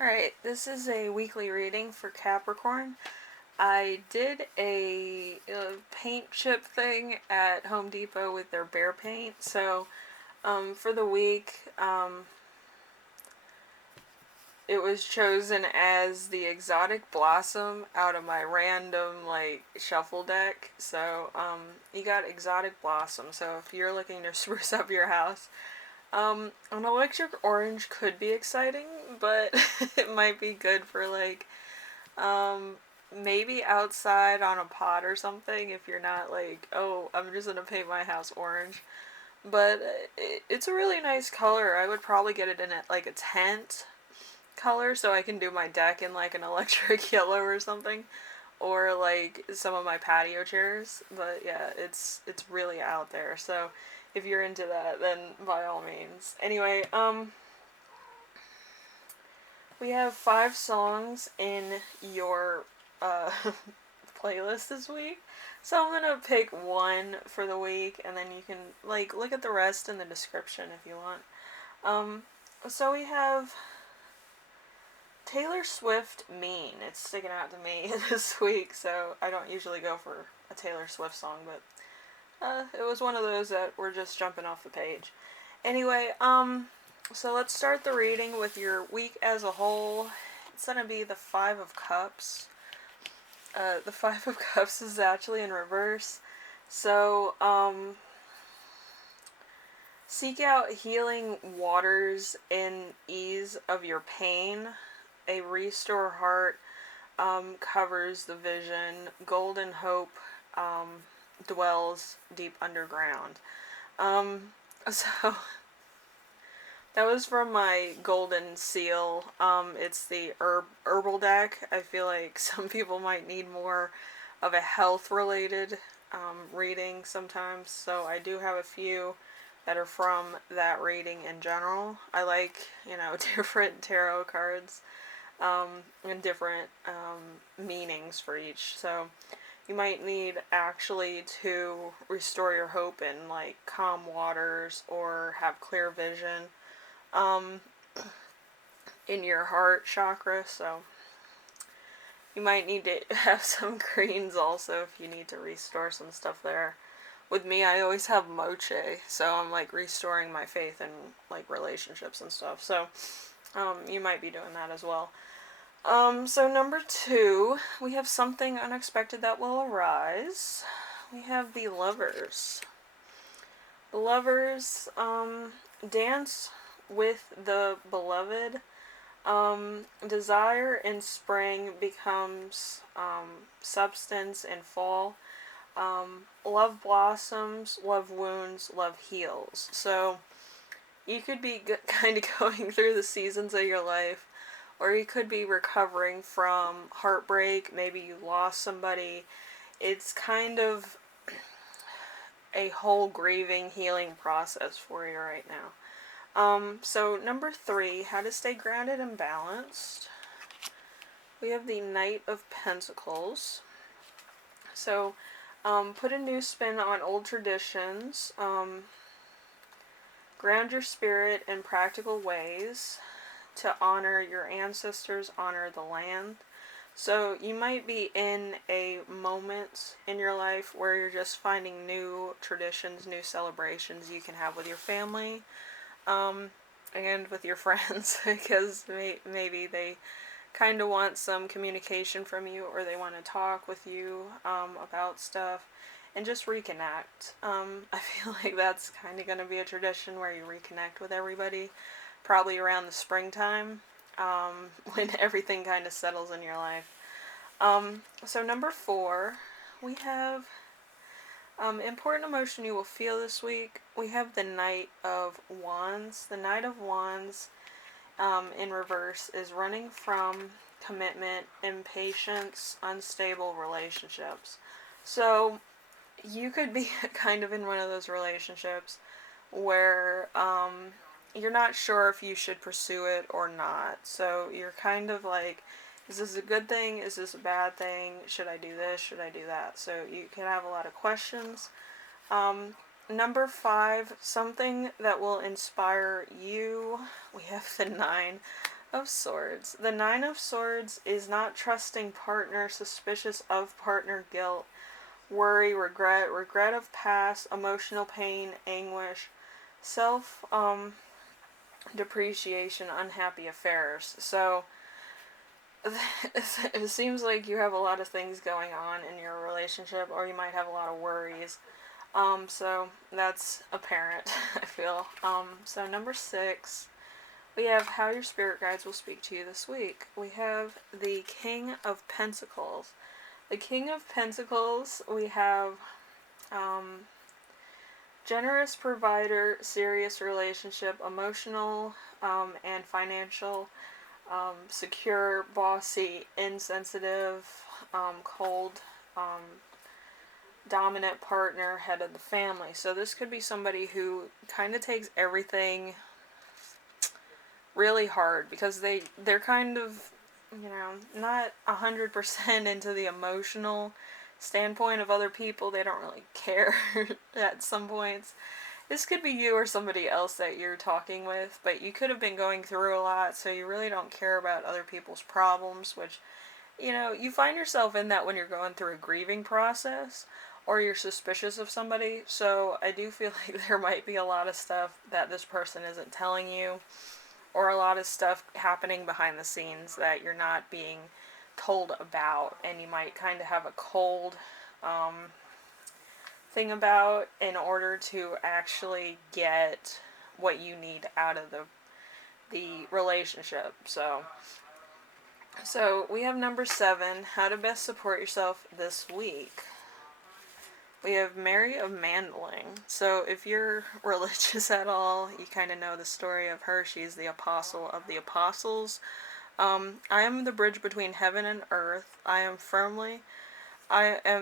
Alright, this is a weekly reading for Capricorn. I did a paint chip thing at Home Depot with their bear paint, so for the week, it was chosen as the exotic blossom out of my random shuffle deck. So you got exotic blossom. So if you're looking to spruce up your house, an electric orange could be exciting, but it might be good for um, maybe outside on a pot or something if you're not oh, I'm just gonna paint my house orange. But it's a really nice color. I would probably get it in a tent color so I can do my deck in an electric yellow or something. Or some of my patio chairs. But yeah, it's really out there. So if you're into that, then by all means. Anyway, we have 5 songs in your playlist this week. So I'm gonna pick one for the week, and then you can look at the rest in the description if you want. So we have Taylor Swift Mean. It's sticking out to me this week, so I don't usually go for a Taylor Swift song, but it was one of those that were just jumping off the page. Anyway, so let's start the reading with your week as a whole. It's gonna be the Five of Cups. The Five of Cups is actually in reverse. So, seek out healing waters in ease of your pain. A restore heart covers the vision. Golden hope dwells deep underground. So that was from my golden seal. It's the herbal deck. I feel like some people might need more of a health related reading sometimes. So I do have a few that are from that reading in general. I like, different tarot cards and different meanings for each. So you might need actually to restore your hope in calm waters or have clear vision in your heart chakra. So you might need to have some greens also if you need to restore some stuff there. With me, I always have moche, so I'm restoring my faith in relationships and stuff. So you might be doing that as well. So number 2, we have something unexpected that will arise. We have the Lovers. The Lovers dance with the beloved. Desire in spring becomes substance in fall. Love blossoms, love wounds, love heals. So you could be kind of going through the seasons of your life, or you could be recovering from heartbreak. Maybe you lost somebody. It's kind of a whole grieving, healing process for you right now. So number 3, how to stay grounded and balanced. We have the Knight of Pentacles. So put a new spin on old traditions. Ground your spirit in practical ways to honor your ancestors, honor the land. So you might be in a moment in your life where you're just finding new traditions, new celebrations you can have with your family and with your friends, because maybe they kind of want some communication from you, or they want to talk with you about stuff and just reconnect. I feel like that's kind of going to be a tradition where you reconnect with everybody, probably around the springtime, when everything kind of settles in your life. So number 4, we have important emotion you will feel this week. We have the Knight of Wands. The Knight of Wands in reverse is running from commitment, impatience, unstable relationships. So you could be kind of in one of those relationships where you're not sure if you should pursue it or not. So you're kind of is this a good thing? Is this a bad thing? Should I do this? Should I do that? So you can have a lot of questions. Number 5, something that will inspire you. We have the 9 of Swords. The Nine of Swords is not trusting partner, suspicious of partner, guilt, worry, regret of past, emotional pain, anguish, self depreciation, unhappy affairs. So it seems like you have a lot of things going on in your relationship, or you might have a lot of worries. So that's apparent, I feel. So number 6, we have how your spirit guides will speak to you this week. We have the King of Pentacles. The King of Pentacles, we have generous provider, serious relationship, emotional and financial, secure, bossy, insensitive, cold, dominant partner, head of the family. So this could be somebody who kind of takes everything really hard because they're kind of, not 100% into the emotional standpoint of other people. They don't really care at some points. This could be you or somebody else that you're talking with, but you could have been going through a lot, so you really don't care about other people's problems, which, you find yourself in that when you're going through a grieving process or you're suspicious of somebody. So I do feel like there might be a lot of stuff that this person isn't telling you, or a lot of stuff happening behind the scenes that you're not being told about, and you might kind of have a cold thing about in order to actually get what you need out of the relationship. So we have number 7, how to best support yourself this week. We have Mary of Mandling. So if you're religious at all, you kind of know the story of her. She's the apostle of the apostles. I am the bridge between heaven and earth. I am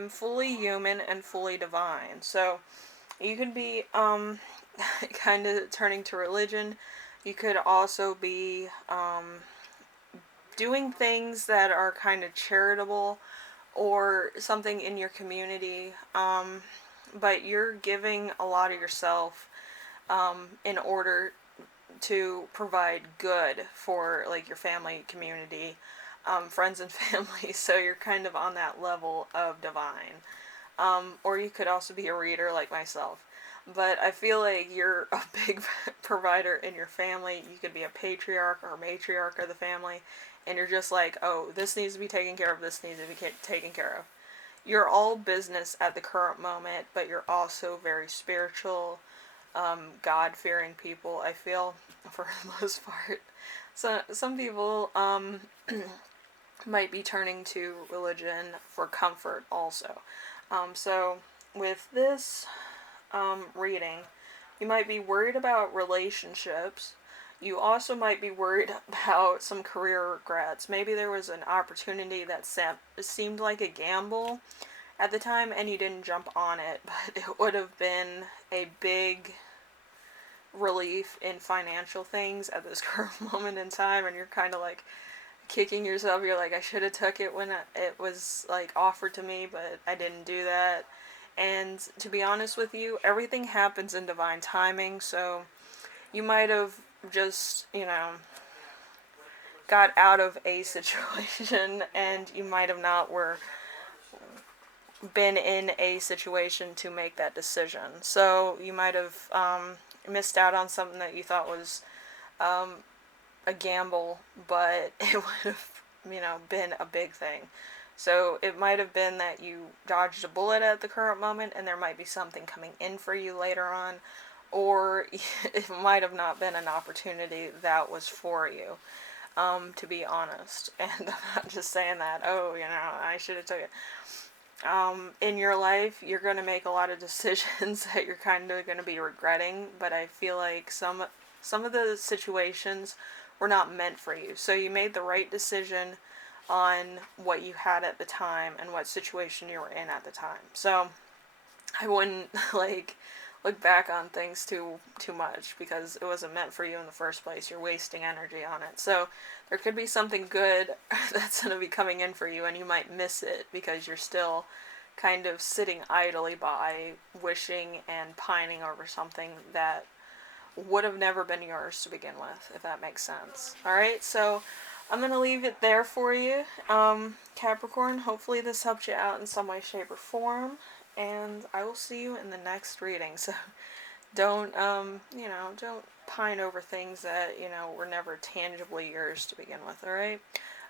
fully human and fully divine. So you could be kind of turning to religion. You could also be doing things that are kind of charitable or something in your community, but you're giving a lot of yourself in order to provide good for like your family, community, friends and family. So you're kind of on that level of divine. Or you could also be a reader like myself. But I feel like you're a big provider in your family. You could be a patriarch or matriarch of the family, and you're just like, oh, this needs to be taken care of, this needs to be taken care of. You're all business at the current moment, but you're also very spiritual, God-fearing people, I feel, for the most part. So some people might be turning to religion for comfort also. So with this reading, you might be worried about relationships. You also might be worried about some career regrets. Maybe there was an opportunity that seemed like a gamble at the time and you didn't jump on it, but it would have been a big relief in financial things at this current moment in time, and you're kind of like kicking yourself. You're like, I should have took it when it was like offered to me, but I didn't do that. And to be honest with you, everything happens in divine timing. So you might have just, got out of a situation, and you might have not been in a situation to make that decision. So you might have missed out on something that you thought was a gamble, but it would have, been a big thing. So it might have been that you dodged a bullet at the current moment, and there might be something coming in for you later on, or it might have not been an opportunity that was for you, to be honest. And I'm not just saying that, I should have took it. In your life, you're going to make a lot of decisions that you're kind of going to be regretting, but I feel like some of the situations were not meant for you. So you made the right decision on what you had at the time and what situation you were in at the time. So I wouldn't look back on things too much, because it wasn't meant for you in the first place. You're wasting energy on it. So there could be something good that's going to be coming in for you, and you might miss it because you're still kind of sitting idly by, wishing and pining over something that would have never been yours to begin with, if that makes sense. Alright, so I'm going to leave it there for you. Capricorn, hopefully this helped you out in some way, shape, or form. And I will see you in the next reading. So don't, don't pine over things that, were never tangibly yours to begin with, alright?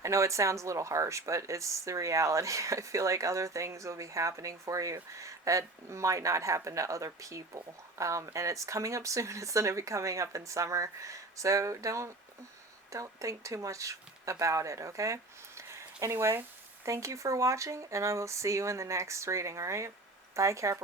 I know it sounds a little harsh, but it's the reality. I feel like other things will be happening for you that might not happen to other people. And it's coming up soon. It's going to be coming up in summer. So don't think too much about it, okay? Anyway, thank you for watching, and I will see you in the next reading, alright? Bye, Capricorn.